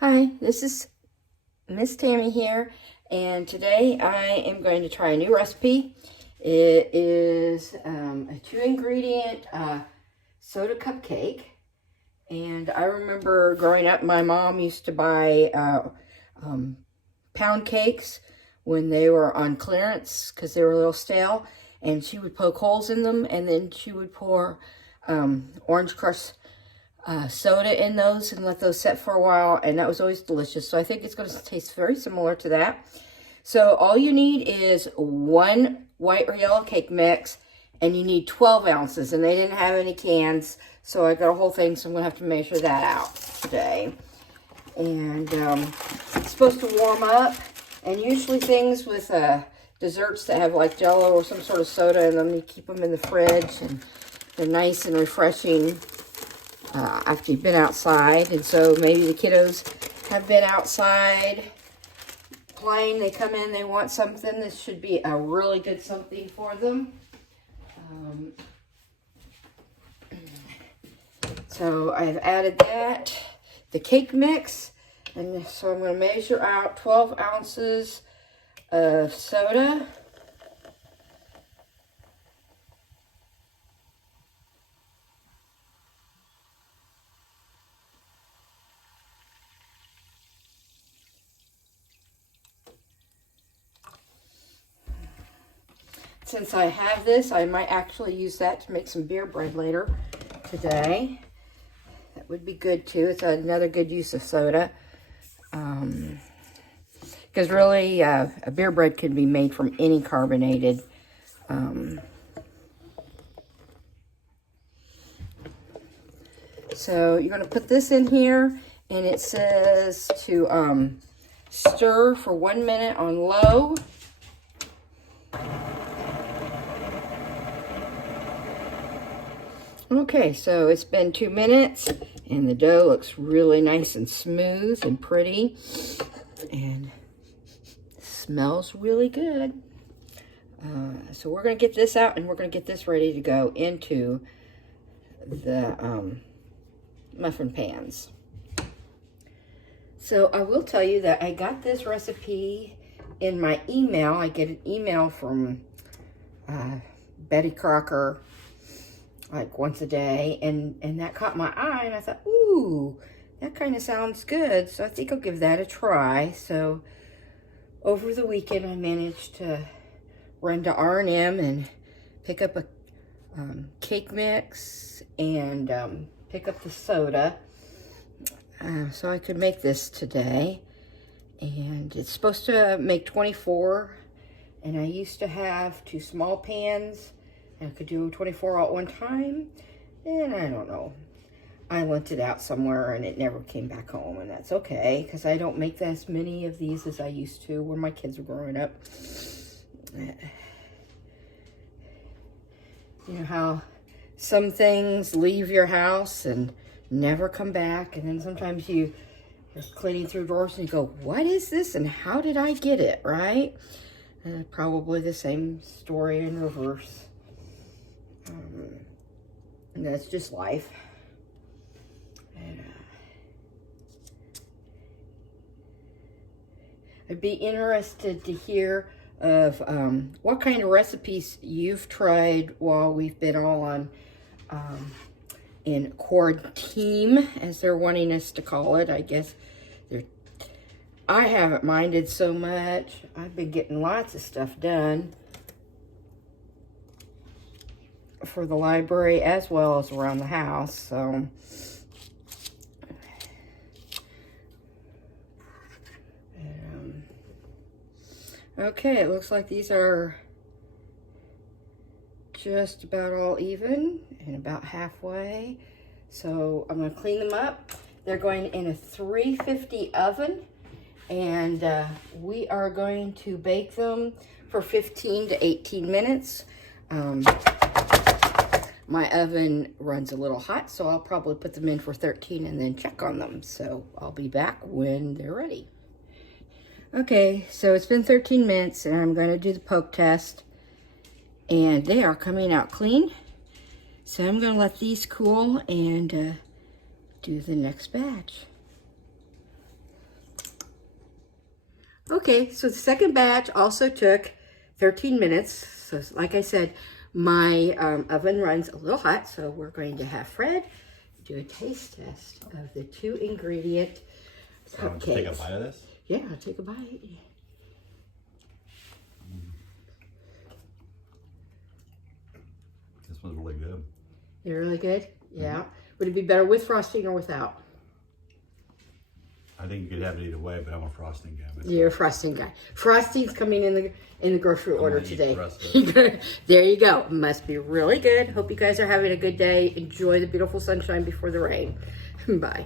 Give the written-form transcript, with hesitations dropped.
Hi, this is Miss Tammy here, and today I am going to try a new recipe. It is a 2-ingredient soda cupcake, and I remember growing up, my mom used to buy pound cakes when they were on clearance because they were a little stale, and she would poke holes in them, and then she would pour orange crush soda in those and let those set for a while, and that was always delicious. So I think it's going to taste very similar to that. So all you need is 1 white or yellow cake mix, and you need 12 ounces, and they didn't have any cans, so I got a whole thing, so I'm going to have to measure that out today. And it's supposed to warm up, and usually things with desserts that have like Jell-O or some sort of soda in them, you keep them in the fridge, and they're nice and refreshing after you've been outside. And so maybe the kiddos have been outside playing, they come in, they want something. This should be a really good something for them. So I've added that, the cake mix, and so I'm going to measure out 12 ounces of soda. Since I have this, I might actually use that to make some beer bread later today. That would be good too. It's another good use of soda. Because really, a beer bread can be made from any carbonated So you're going to put this in here, and it says to stir for 1 minute on low. Okay, so it's been 2 minutes, and the dough looks really nice and smooth and pretty, and smells really good. So we're going to get this out, and we're going to get this ready to go into the muffin pans. So I will tell you that I got this recipe in my email. I get an email from Betty Crocker like once a day, and that caught my eye, and I thought, ooh, that kind of sounds good, so I think I'll give that a try. So over the weekend, I managed to run to R&M and pick up a cake mix and pick up the soda, so I could make this today. And it's supposed to make 24, and I used to have 2 small pans, and I could do 24 all at one time, and I don't know. I lent it out somewhere, and it never came back home, and that's okay, because I don't make as many of these as I used to when my kids were growing up. You know how some things leave your house and never come back, and then sometimes you're cleaning through drawers and you go, what is this, and how did I get it, right? Probably the same story in reverse. And that's just life. And, I'd be interested to hear of what kind of recipes you've tried while we've been all on in quarantine, as they're wanting us to call it. I guess I haven't minded so much. I've been getting lots of stuff done for the library as well as around the house. So okay, it looks like these are just about all even and about halfway. So I'm going to clean them up. They're going in a 350 oven, and we are going to bake them for 15 to 18 minutes. My oven runs a little hot, so I'll probably put them in for 13 and then check on them. So I'll be back when they're ready. Okay, so it's been 13 minutes, and I'm going to do the poke test, and they are coming out clean. So I'm going to let these cool and do the next batch. Okay, so the second batch also took 13 minutes. So like I said, my oven runs a little hot, so we're going to have Fred do a taste test of the 2 ingredient cupcakes. Take a bite of this? Yeah, I'll take a bite. This one's really good. They're really good? Yeah. Would it be better with frosting or without? I think you could have it either way, but I'm a frosting guy. You're a frosting guy. Frosting's coming in the grocery order today. The There you go. Must be really good. Hope you guys are having a good day. Enjoy the beautiful sunshine before the rain. Bye.